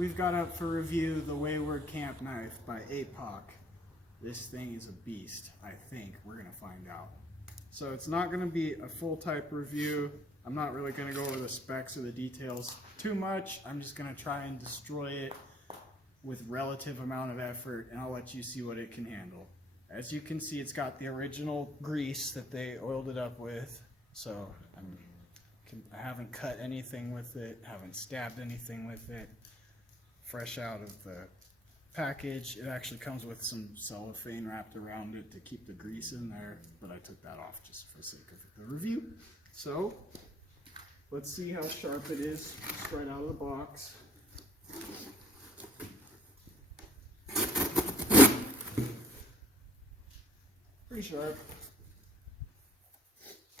we've got up for review the Wayward Camp Knife by Apoc. This thing is a beast, I think. We're going to find out. So it's not going to be a full type review. I'm not really going to go over the specs or the details too much. I'm just going to try and destroy it with relative amount of effort, and I'll let you see what it can handle. As you can see, it's got the original grease that they oiled it up with, so I haven't cut anything with it, haven't stabbed anything with it. Fresh out of the package. It actually comes with some cellophane wrapped around it to keep the grease in there, but I took that off just for the sake of the review. So let's see how sharp it is just right out of the box. Pretty sharp.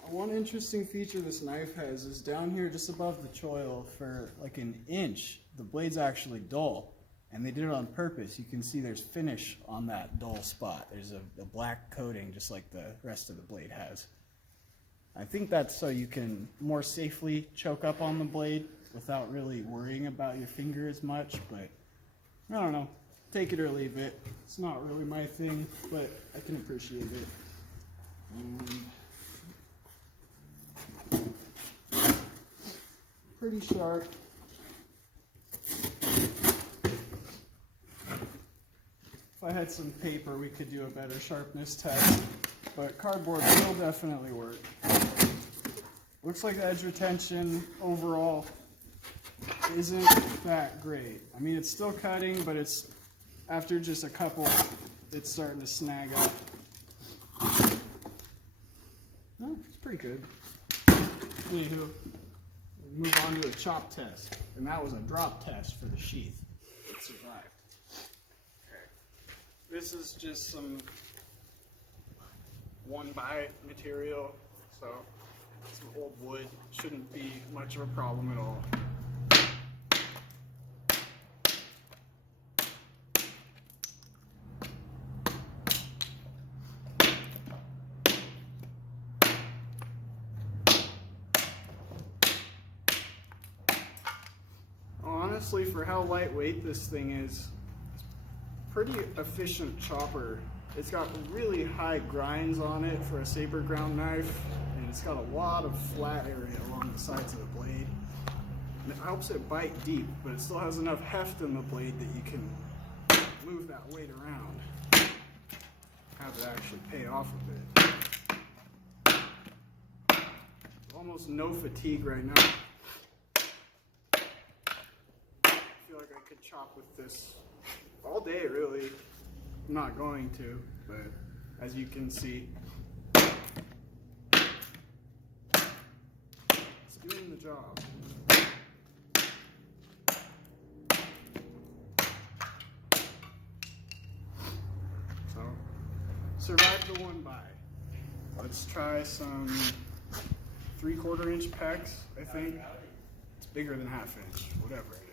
One interesting feature this knife has is down here just above the choil for like an inch, the blade's actually dull, and they did it on purpose. You can see there's finish on that dull spot. There's a black coating just like the rest of the blade has. I think that's so you can more safely choke up on the blade without really worrying about your finger as much, but I don't know. Take it or leave it. It's not really my thing, but I can appreciate it. Pretty sharp. If I had some paper, we could do a better sharpness test, but cardboard will definitely work. Looks like the edge retention overall isn't that great. I mean, it's still cutting, but it's after just a couple, it's starting to snag up. No, it's pretty good. Anywho, move on to a chop test, and that was a drop test for the sheath. It survived. Okay. This is just some 1x material, so some old wood. Shouldn't be much of a problem at all. Honestly, for how lightweight this thing is, it's a pretty efficient chopper. It's got really high grinds on it for a saber ground knife, and it's got a lot of flat area along the sides of the blade. And it helps it bite deep, but it still has enough heft in the blade that you can move that weight around, have it actually pay off a bit. Almost no fatigue right now. I feel like I could chop with this all day, really. I'm not going to, but as you can see, it's doing the job. So, survived the 1x. Let's try some 3/4 inch pecs, I think. It's bigger than 1/2 inch, whatever it is.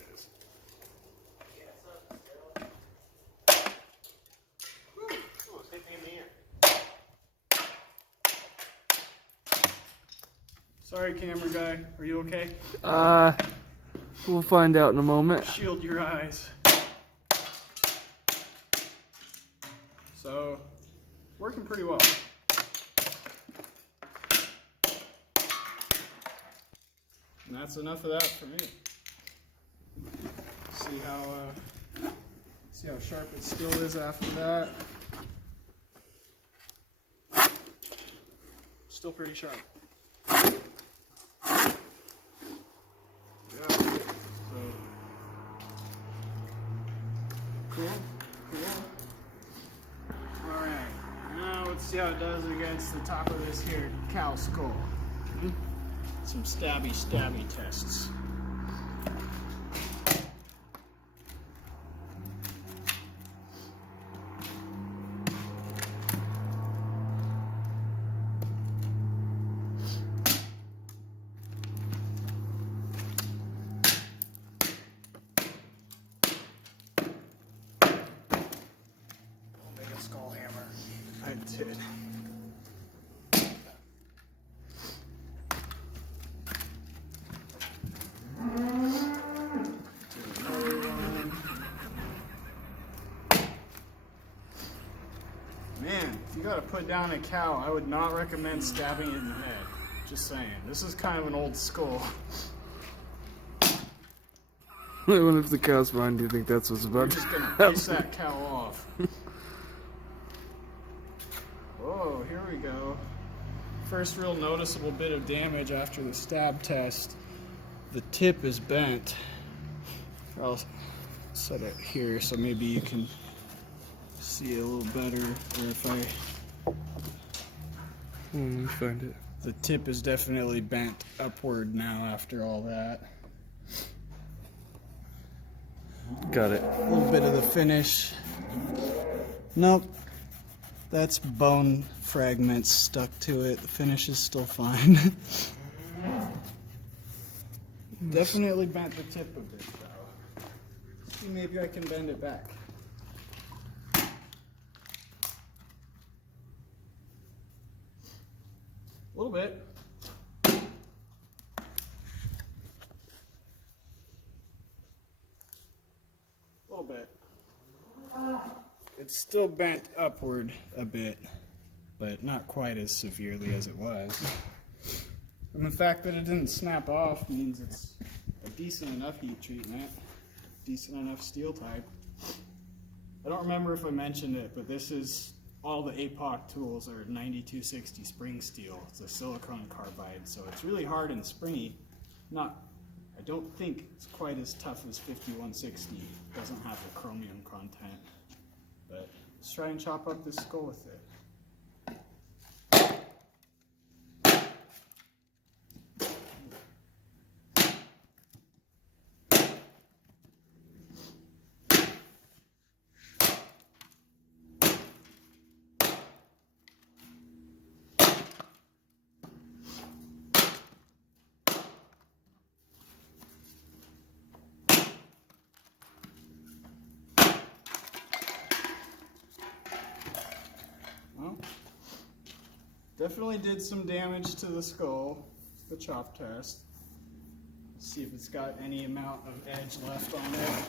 Sorry, camera guy. Are you okay? We'll find out in a moment. Shield your eyes. So, working pretty well. And that's enough of that for me. See how sharp it still is after that. Still pretty sharp. Yeah. So cool. Alright. Now let's see how it does against the top of this here cow skull. Some stabby tests. Skull hammer. I did. Another one. you gotta put down a cow, I would not recommend stabbing it in the head. Just saying. This is kind of an old skull. I wonder if the cow's fine. Do you think that's what's We're about to just gonna happen? piss that cow off. Whoa, here we go. First real noticeable bit of damage after the stab test. The tip is bent. I'll set it here so maybe you can see a little better, or if I... Let me find it. The tip is definitely bent upward now after all that. Got it. A little bit of the finish. Nope. That's bone fragments stuck to it. The finish is still fine. Definitely bent the tip a bit though. See, maybe I can bend it back. A little bit. A little bit. It's still bent upward a bit, but not quite as severely as it was. And the fact that it didn't snap off means it's a decent enough heat treatment, decent enough steel type. I don't remember if I mentioned it, but this is, all the Apoc tools are 9260 spring steel. It's a silicone carbide, so it's really hard and springy. I don't think it's quite as tough as 5160. It doesn't have the chromium content. But let's try and chop up this skull with it. Well, definitely did some damage to the skull, the chop test. Let's see if it's got any amount of edge left on it.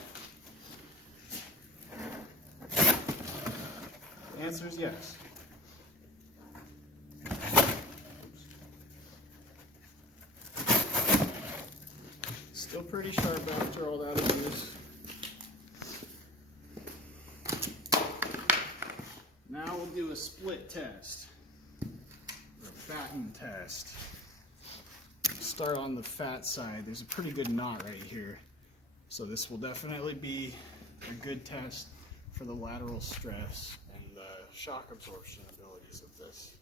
The answer is yes. Still pretty sharp after all that abuse. Now we'll do a split test, or a batten test. Start on the fat side. There's a pretty good knot right here. So this will definitely be a good test for the lateral stress and the shock absorption abilities of this.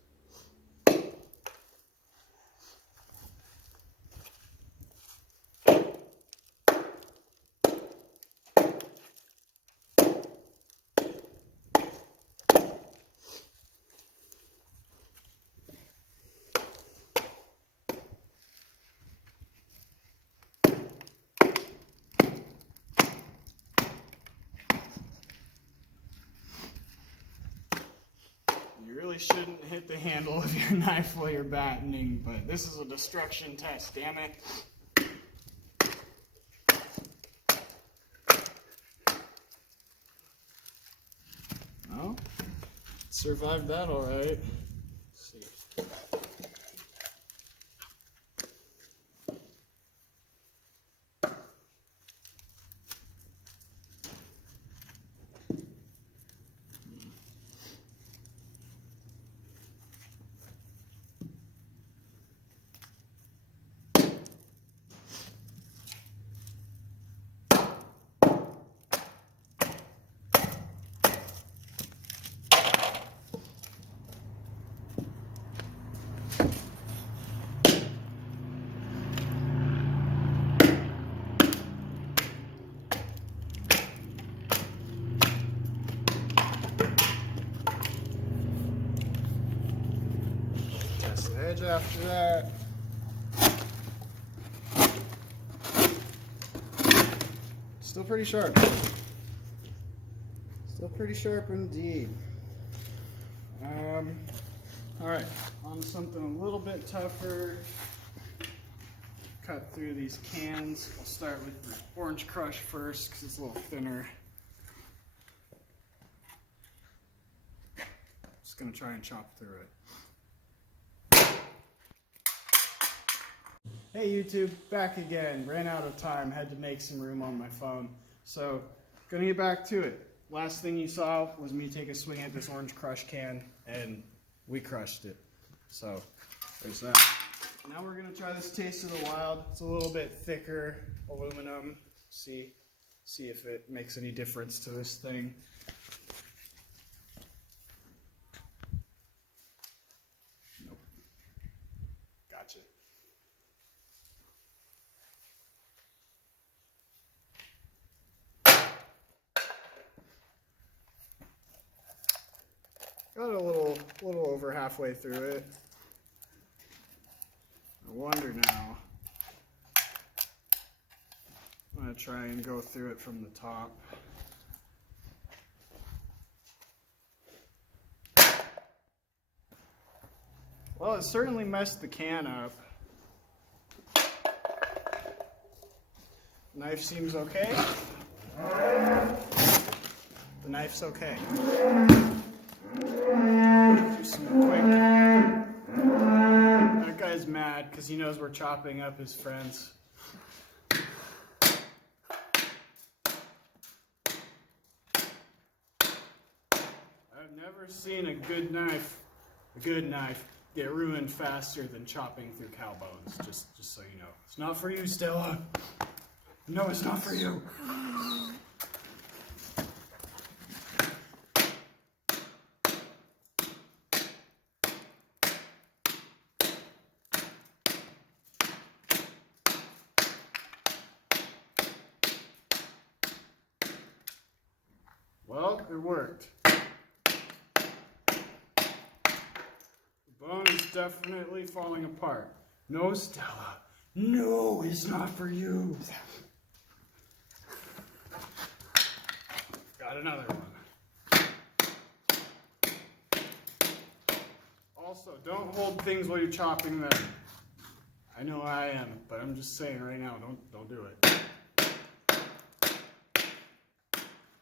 You really shouldn't hit the handle of your knife while you're battening, but this is a destruction test, damn it. No? Survived that all right. Let's see. Test the edge after that. Still pretty sharp. Still pretty sharp indeed. Alright, on to something a little bit tougher. Cut through these cans. I'll start with the orange crush first because it's a little thinner. Just Just gonna try and chop through it. Hey YouTube, back again. Ran out of time, had to make some room on my phone. So, gonna get back to it. Last thing you saw was me take a swing at this orange crush can, and we crushed it. So, there's that. Now we're gonna try this Taste of the Wild. It's a little bit thicker aluminum. See if it makes any difference to this thing. Nope. Gotcha. Got a little over halfway through it. I wonder now. I'm going to try and go through it from the top. Well, it certainly messed the can up. Knife seems okay. The knife's okay. Do some quick. That guy's mad because he knows we're chopping up his friends. I've never seen a good knife get ruined faster than chopping through cow bones. Just so you know, it's not for you, Stella. No, it's not for you. Well, it worked. The bone is definitely falling apart. No, Stella. No, it's not for you. Got another one. Also, don't hold things while you're chopping them. I know I am, but I'm just saying right now, don't do it.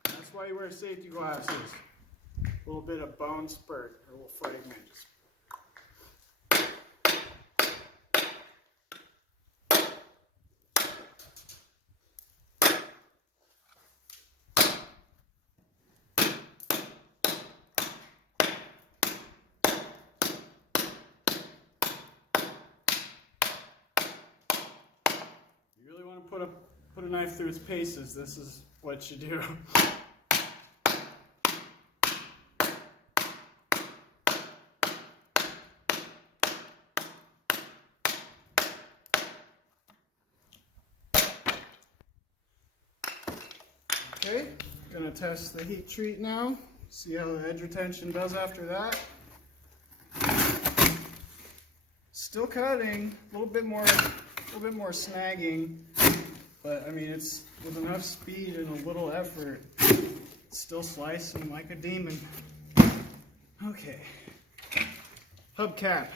That's why you wear safety glasses. A little bit of bone spurt, or a little fragment. You really want to put a knife through its paces, this is what you do. Okay, gonna test the heat treat now. See how the edge retention does after that. Still cutting, a little bit more snagging, but I mean it's with enough speed and a little effort, it's still slicing like a demon. Okay, hubcap.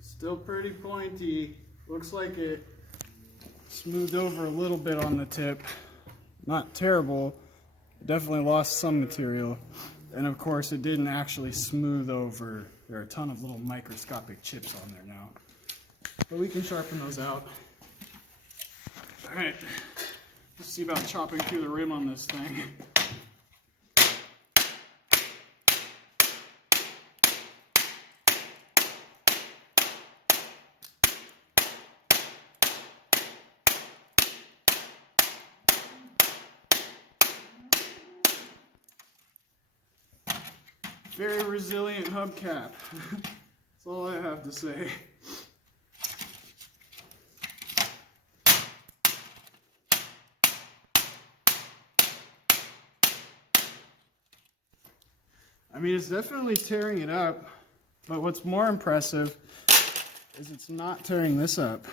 Still pretty pointy. Looks like it smoothed over a little bit on the tip. Not terrible. Definitely lost some material. And of course it didn't actually smooth over. There are a ton of little microscopic chips on there now. But we can sharpen those out. Alright. Let's see about chopping through the rim on this thing. Very resilient hubcap. That's all I have to say. I mean, it's definitely tearing it up. But what's more impressive is it's not tearing this up.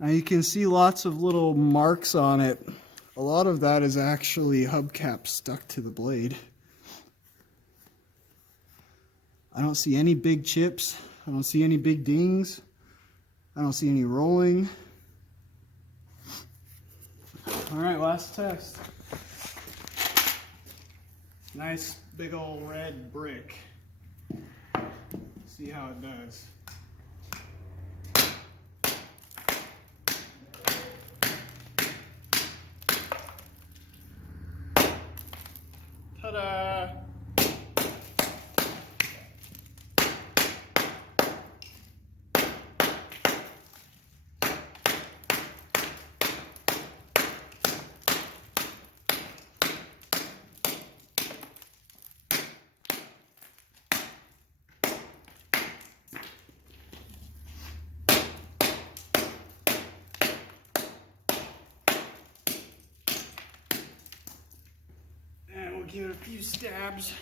Now you can see lots of little marks on it. A lot of that is actually hubcap stuck to the blade. I don't see any big chips. I don't see any big dings. I don't see any rolling. All right, last test. Nice big old red brick. See how it does. Ta-da! We'll give it a few stabs.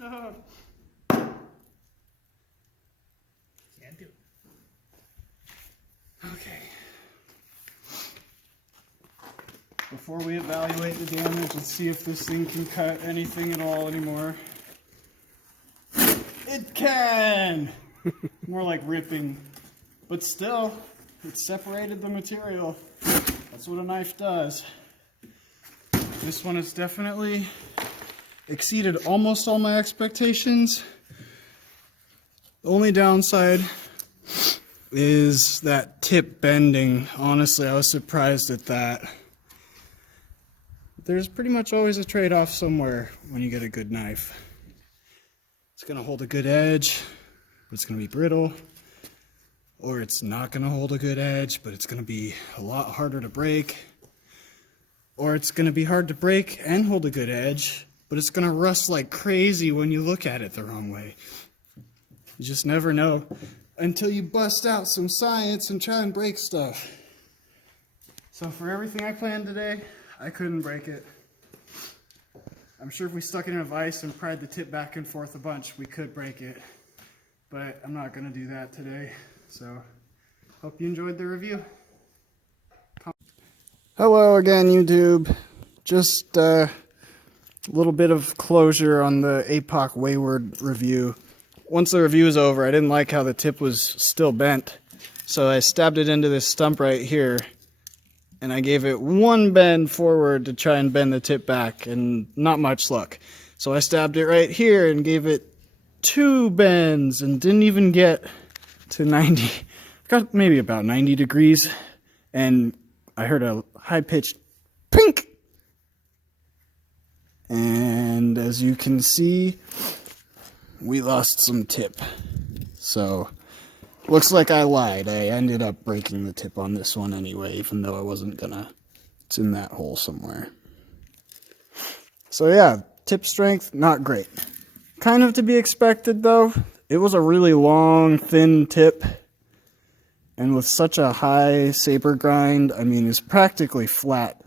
Oh. Can't do it. Okay. Before we evaluate the damage, let's see if this thing can cut anything at all anymore. It can! More like ripping. But still, it separated the material. That's what a knife does. This one has definitely exceeded almost all my expectations. The only downside is that tip bending. Honestly, I was surprised at that. There's pretty much always a trade-off somewhere when you get a good knife. It's going to hold a good edge, but it's going to be brittle. Or it's not going to hold a good edge, but it's going to be a lot harder to break. Or it's going to be hard to break and hold a good edge, but it's going to rust like crazy when you look at it the wrong way. You just never know until you bust out some science and try and break stuff. So for everything I planned today, I couldn't break it. I'm sure if we stuck it in a vise and pried the tip back and forth a bunch, we could break it. But I'm not going to do that today. So, hope you enjoyed the review. Hello again, YouTube. Just a little bit of closure on the Apoc Wayward review. Once the review was over, I didn't like how the tip was still bent. So I stabbed it into this stump right here. And I gave it one bend forward to try and bend the tip back, and not much luck. So I stabbed it right here and gave it 2 bends and didn't even get to 90. Got maybe about 90 degrees, and I heard a high-pitched pink. And as you can see, we lost some tip. So looks like I lied. I ended up breaking the tip on this one anyway, even though I wasn't gonna. It's in that hole somewhere. So yeah, tip strength, not great. Kind of to be expected though. It was a really long, thin tip. And with such a high saber grind, I mean, it's practically flat.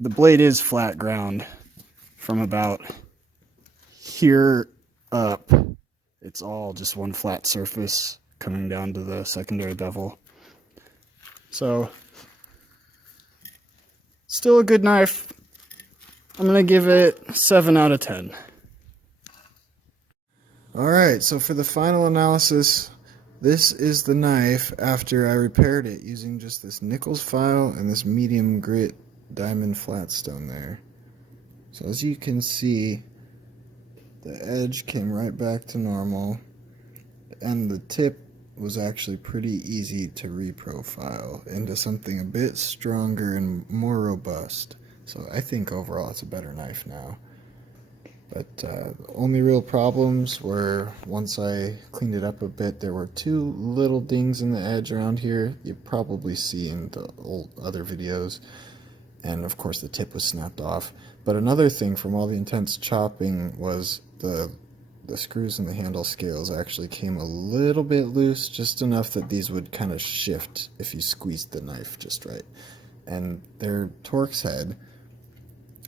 The blade is flat ground from about here up. It's all just one flat surface coming down to the secondary bevel. So, still a good knife. I'm going to give it 7 out of 10. Alright, so for the final analysis, this is the knife after I repaired it using just this Nichols file and this medium grit diamond flatstone there. So as you can see, the edge came right back to normal, and the tip was actually pretty easy to reprofile into something a bit stronger and more robust. So I think overall it's a better knife now. But the only real problems were, once I cleaned it up a bit, there were 2 little dings in the edge around here. You probably see in the old other videos. And of course the tip was snapped off. But another thing from all the intense chopping was the the screws and the handle scales actually came a little bit loose, just enough that these would kind of shift if you squeezed the knife just right. And their Torx head,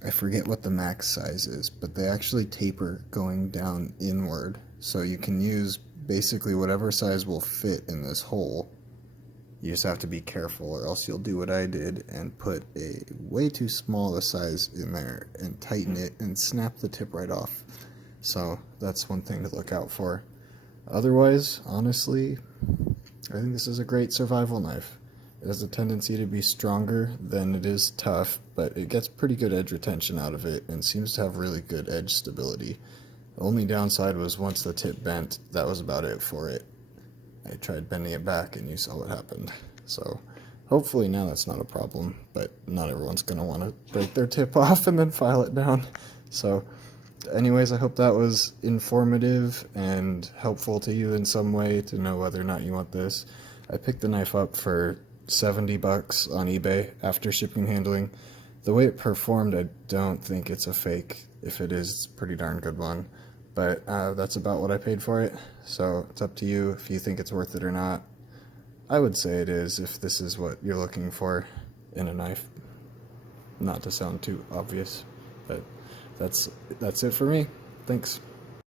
I forget what the max size is, but they actually taper going down inward, so you can use basically whatever size will fit in this hole. You just have to be careful, or else you'll do what I did and put a way too small a size in there and tighten it and snap the tip right off. So that's one thing to look out for. Otherwise, honestly, I think this is a great survival knife. It has a tendency to be stronger than it is tough, but it gets pretty good edge retention out of it and seems to have really good edge stability. The only downside was once the tip bent, that was about it for it. I tried bending it back and you saw what happened. So hopefully now that's not a problem, but not everyone's going to want to break their tip off and then file it down. So anyways, I hope that was informative and helpful to you in some way to know whether or not you want this. I picked the knife up for $70 on eBay after shipping and handling. The way it performed, I don't think it's a fake. If it is, it's a pretty darn good one. But that's about what I paid for it, so it's up to you if you think it's worth it or not. I would say it is if this is what you're looking for in a knife. Not to sound too obvious, but that's it for me. Thanks.